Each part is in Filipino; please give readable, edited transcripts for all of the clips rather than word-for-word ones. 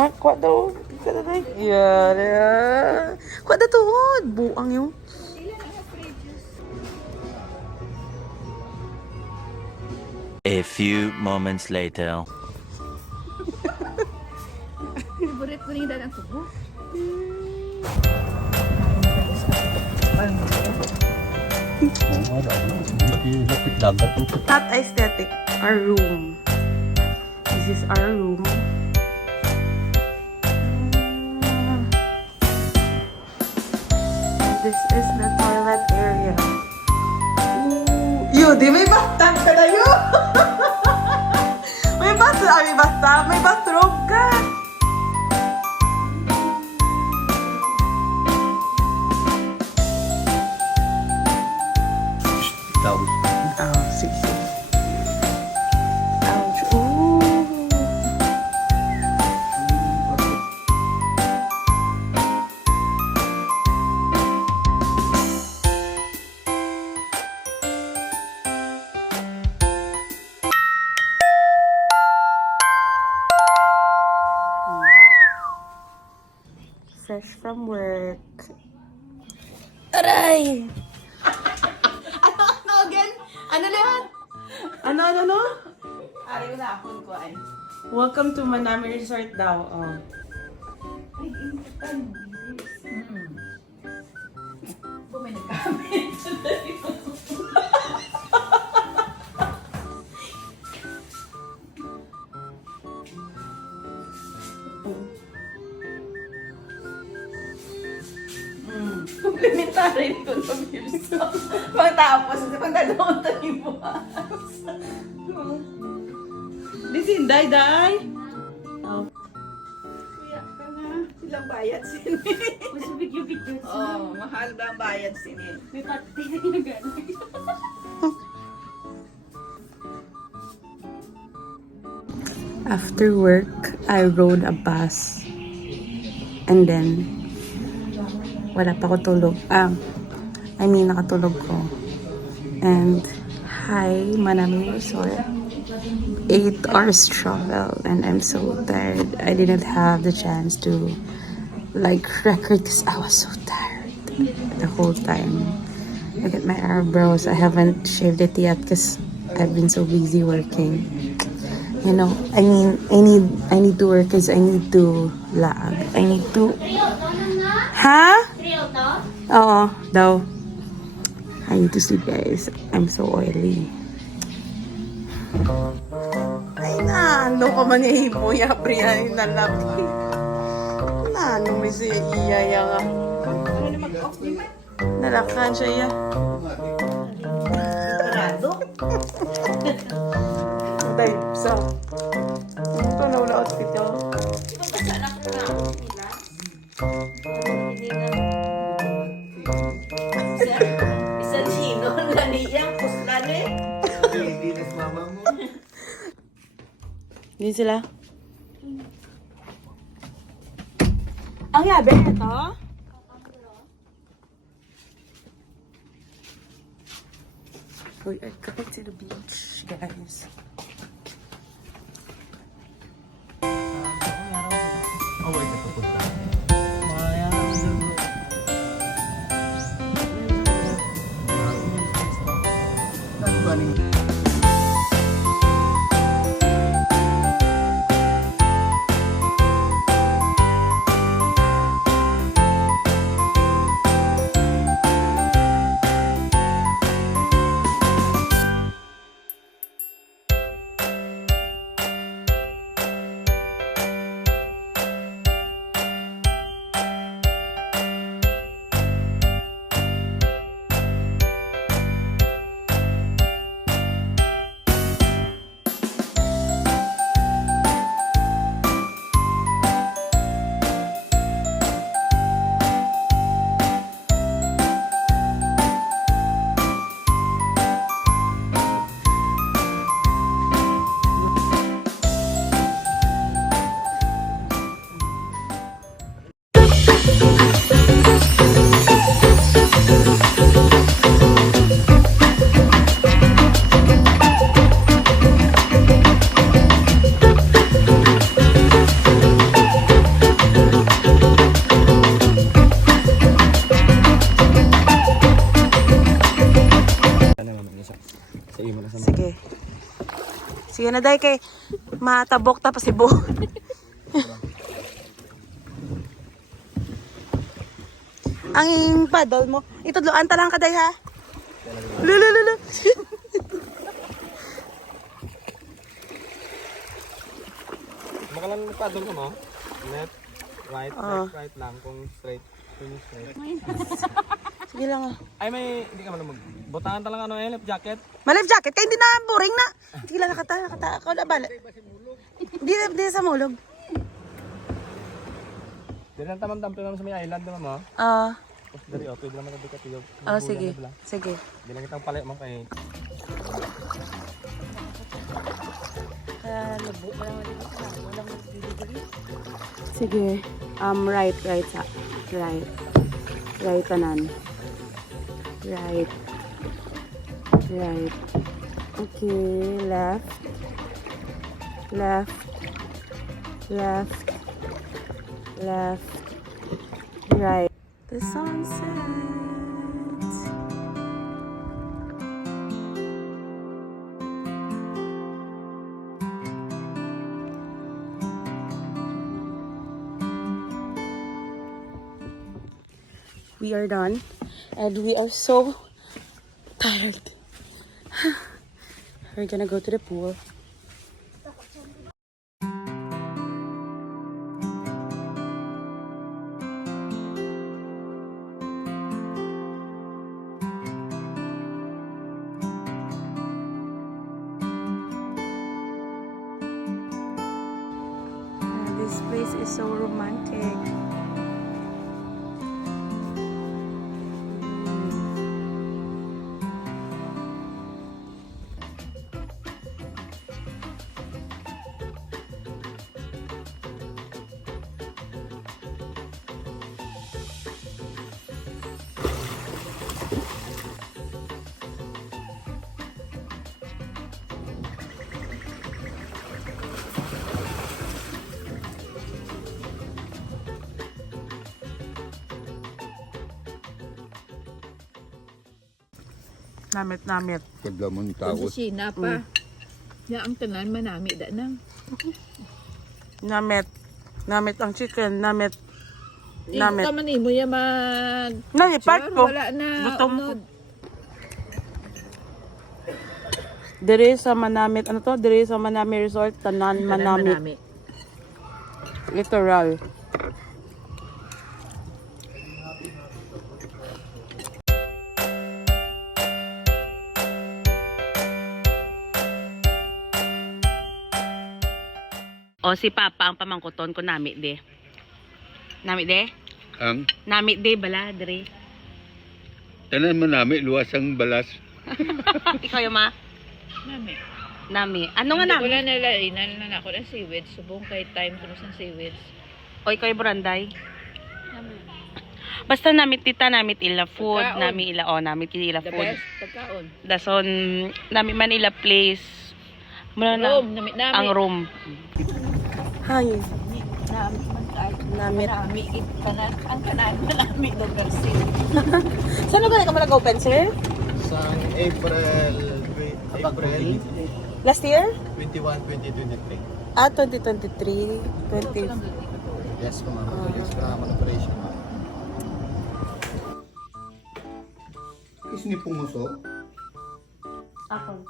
Mak, kuha daw. Kada na. Yeah. Kuha daw tuhod. Buang yung. A few moments later. Favorite ko rin yung dalang subo. Not aesthetic. Our room. This is our room. This is the toilet area. Ooh. Di may bathtub ka na yun! May bathtub, may bathrobe ka! Oh, sige. Ouch. Ooh. Fresh from work. Aray! Ano again? Ano naman? Ano? Ari na ako ko ay. Welcome to Manami Resort daw. Oh. Kung may nagkamit. Complimentary ko na views. Pagtapos, pagdadawang tayo bukas. Listen, day. Oh. Kuya ka nga. Silang bayad sini. Mas video-video. Oh, mahal ba ang bayad sini? May pati na yung gano'n. After work, I rode a bus. And then, wala pa ko tulog. Nakatulog ko. And, hi, Manami Resort. 8 hours travel. And I'm so tired. I didn't have the chance to, record because I was so tired the whole time. Look at my eyebrows. I haven't shaved it yet because I've been so busy working. You know, I need to work because I need to lag. I need to... Ha? Oo, daw. I need to sleep, guys. I'm so oily. Ay na, ano pa man yung himo ya, priya yung nalabi. Na, ano may siya iya nga. Ano na mag-off niyo man? Nalakan siya iya. Sigurado? Day, sa. Ano to na wala outfit yun? Ito ba sa anak na ako nila? Isa sino na niya? Kuslan eh? Hindi sila. Ang yabe ito? We are going to the beach, guys. Sa imo na sa Sige. Sige na day kay matabok ta pa si Bo. Ang paddle mo. Itudloan ta lang ka day ha. Lulululu. Makalang paddle ko mo. Left, right, Oo. left, right lang. Kung straight, kung straight. Sige lang ah. Ay may, hindi ka malamag. Butangan talaga ano left jacket. Malif jacket kay hindi na boring na. Sige lang nakata. Ako na bala. Di sa mulog. Dili lang tamang dampi naman sa may island naman mo. Ah, Tapos dali, pwede naman nabi ka tiyo. sige. Sige. Hindi lang kitang palit mo kay. Sige. Right sa. Right. Right kanan. Right. Right. Okay, left. Left. Left. Left. Right. The sunset. We are done and we are so tired. We're gonna go to the pool. This place is so romantic. Namit. Kadlamon Kung taos. sa Sina pa. Ya ang tanan manami da nang. Namit ang chicken. Namit. Ikaw man mo ya mag Nalipat ko. wala na. Gutom ko. unod. Dire sa Manamit. Ano to? Dire sa Manami Resort. Tanan Manamit. Manami. Literal. O si Papa ang pamangkuton ko nami de. Nami de? Ang Nami de bala dire. tanan man nami luwas ang balas. Ikaw yung ma? Nami. Nami. Ano nga nami? Wala na lainan na ako ng seaweed. Subong kay time ko sa seaweed. O ikaw yung Buranday? Basta namit tita, namit ila food, Pagkaon. nami ila namit ila The food. best pagkaon. Dason nami man ila place. Muna na Room, nami nami. ang room. Hi. Nami man kay. Namit. Nami kanan ang kanan nami lugar city. Saan ba ka mag-open, sir? Sa April Last year? 21, 2023. 2023. 20. Yes, kung mga years ka naman operation. Isni pumuso. Ako.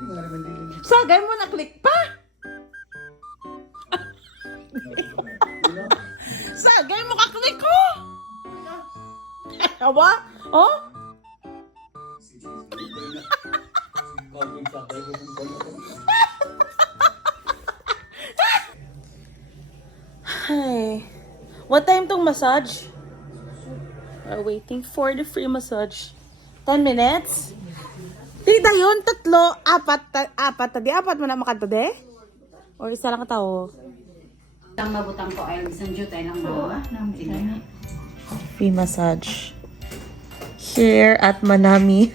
Hindi nga naman din. Sagay mo na-click pa? Sagay mo ka-click ko! Awa? Oh? Hi. What time tong massage? We're waiting for the free massage. 10 minutes? Tita yun, 3, 4, 4 mo na makanta de? O isa lang katao? Ang mabutang ko ay isang jutay lang ba? Sige. Free massage. Here at Manami.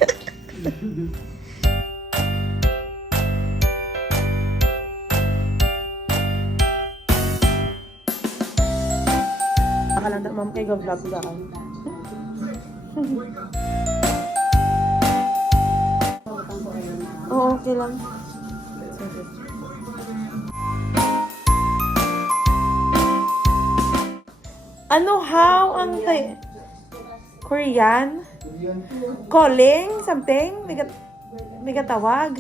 Akalang ma'am kay vlog daan. Okay lang. Ano, how? Ang Korean? Calling? Something? May katawag?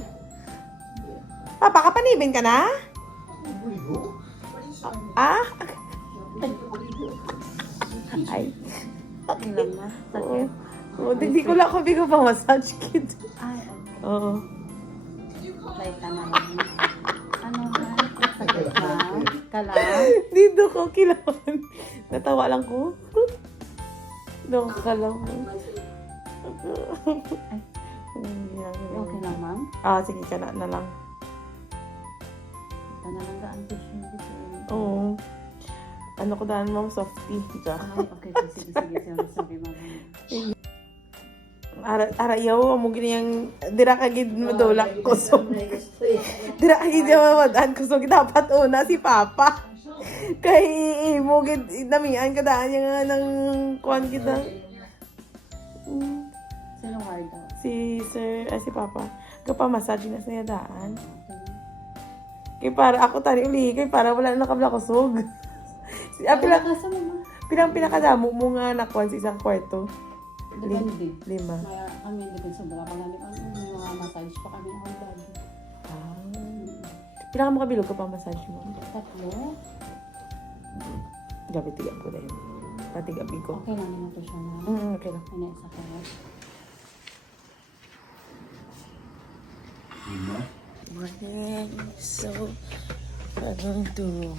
Papa, kapanibin ka na? Ah? Ay. Okay lang na. Sakit. Oo, hindi ko lang kami ko pa massage kid. Ay, Oo. apply ka na lang. Ano na? Sakit ba? Kala? Dito ko kilawan. Natawa lang ko. Doon ka lang. Okay na, ma'am? Ah, sige ka na lang. Ito na lang gaan ko siya. Oo. Ano ko daan mo? Softy. Diba? Ay, okay. Sige. Sorry, ma'am. Arayaw, mo ganyan, dira kagid madulak ko. So, dira kagid yung mamadaan ko. So, dapat una si Papa. Kay mo gid namian ka daan yung ng kuwan kita. Sino Hardo? Si Sir, si Papa. Kapamassage na sa daan. Kay para ako tani uli, kay para wala na kabla kusog. Kasa mo, ma? Pinakadamo mo nga nakuan sa isang kwarto. Depende. 5. Kami, depende sa dala. Pag may mga massage pa kami ang body. Pinaka makabilog ka pa massage mo. 3. Gabi tigap ko dahil. Patigabi ko. Okay lang naman to siya na. Okay lang. Ano isa ka na? Morning. So, we're going to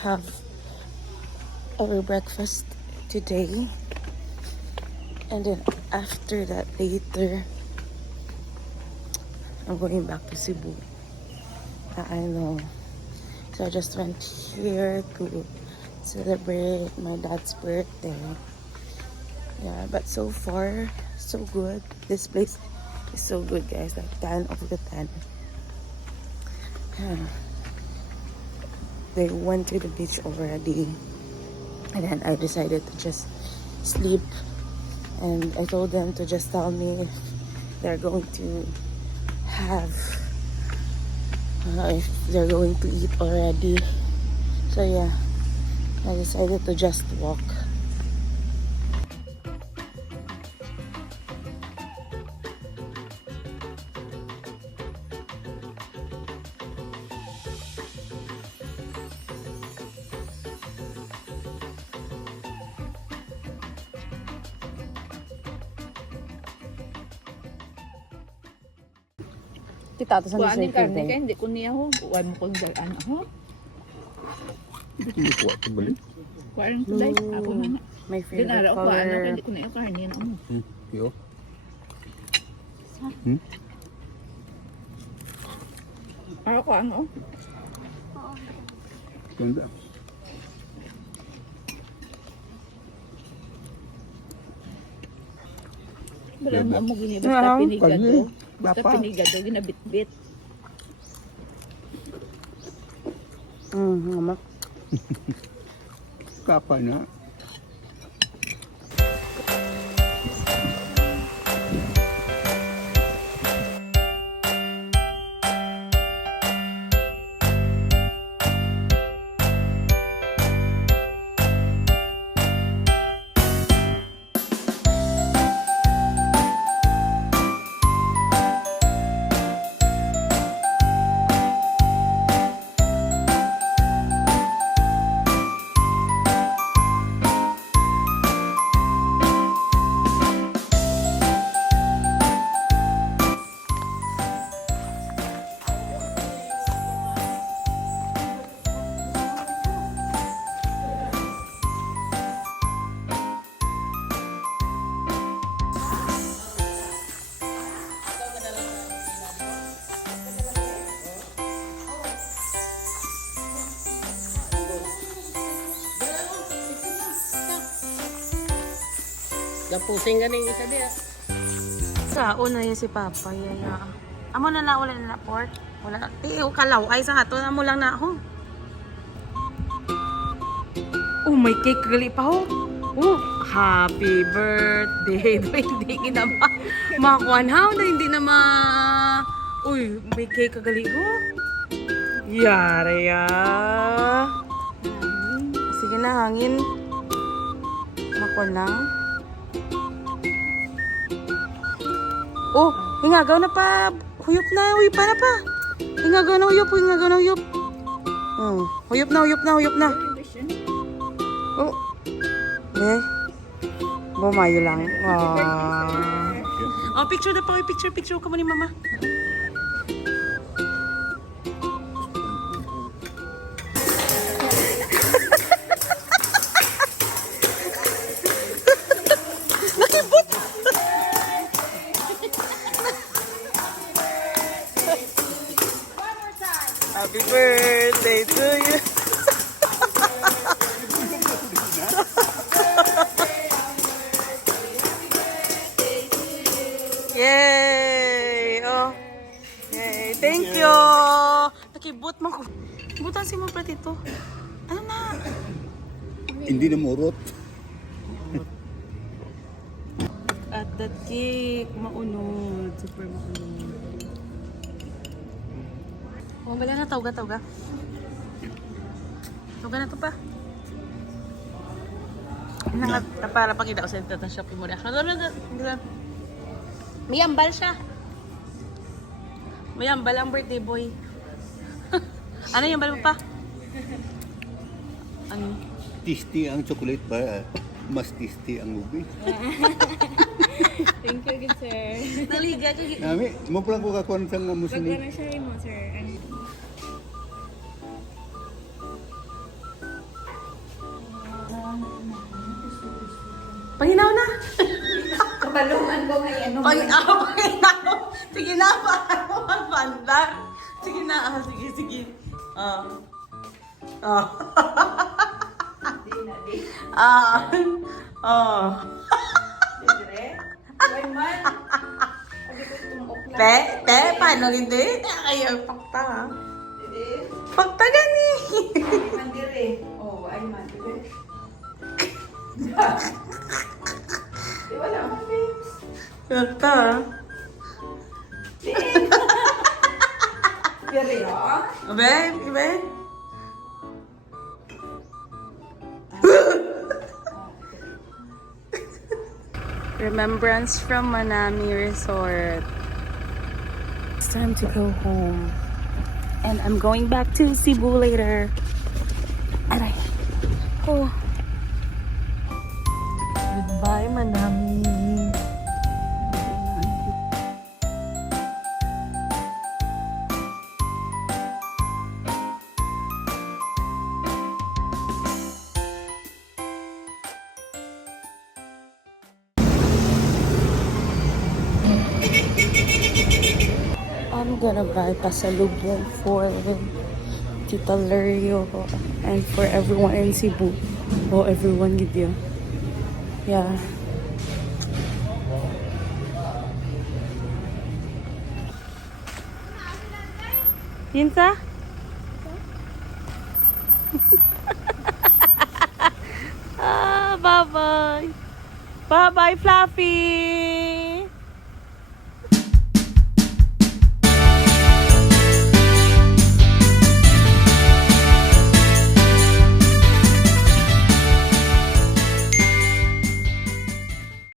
have our breakfast today. And then after that, later, I'm going back to Cebu. I know. So I just went here to celebrate my dad's birthday. Yeah, but so far, so good. This place is so good, guys. Like 10 of the 10. They went to the beach already. And then I decided to just sleep. And I told them to just tell me if they're going to have, if they're going to eat already. So yeah, I decided to just walk. Kita to sa Kuhaan karne kay hindi ko niya ho. Kuhaan mo kong dalan ho. Hindi ko ito balik. Kuhaan ko dai ako na. My favorite Dinara ko kuhaan color. kay hindi ko niya karne na. Yo. Para kuhaan ho. Ganda. Wala mo gini Ah, basta pinigado. karne. Basta Bapa. pinigado ginabit-bit. Mama. Kapa na. Lapusing ganing isa dia. Sa una yan si Papa. Yaya. Amo na na wala na pork. Wala. Kalaw. Ay sa ato. Amo lang na ako. Oh, may cake gali pa ho. Oh, happy birthday. Hindi na makuhan ha. Hindi na Uy, may cake kagaliho. Yari ya. Sige na, hangin. Mako lang. Oh, hingagaw na pa. Huyop na, huyop pa na pa. Hingagaw na, huyop, hingagaw na, huyop. Huyop na, huyop na, huyop na. Oh. Eh. Bumayo lang. Oh, picture na pa. Picture ka mo ni mama. Happy birthday to you. Yay! Oh. Yay! Thank you! Nakibot mo ko. Butan si mo pala dito. Ano na? Hindi na murot. At that cake, maunod. Super maunod. Oh, bala na, tawga. Tawga na to pa. Para pakita ko sa ito ng Shopee mo. May ambal siya. May ambal ang birthday boy. Ano yung ambal mo pa? Ano? Tasty ang chocolate ba? Mas tasty ang ube. Thank you, good sir. Naliga ka. Nami, mo pala ko kakuan sa nga mo Pag sini. na siya mo, sir. Panginaw na. Kabalungan ko ngayon. Panginaw. Sige na, paano ang bandar? Sige na, sige. Paano hindi? Ayaw, pakta ha. Pakta gani. Mandiri. Oh, ay mandiri. Di wala man, babes. Pakta ha. Pero Ibe. Remembrance from Manami Resort. It's time to go home. And I'm going back to Cebu later. Aray. Oh. Goodbye, Manami. I'm gonna buy pasalubong for Tita Lerio and for everyone in Cebu. Oh, everyone gid yun. Yeah. Yinsa? Bye-bye. Bye-bye, Fluffy.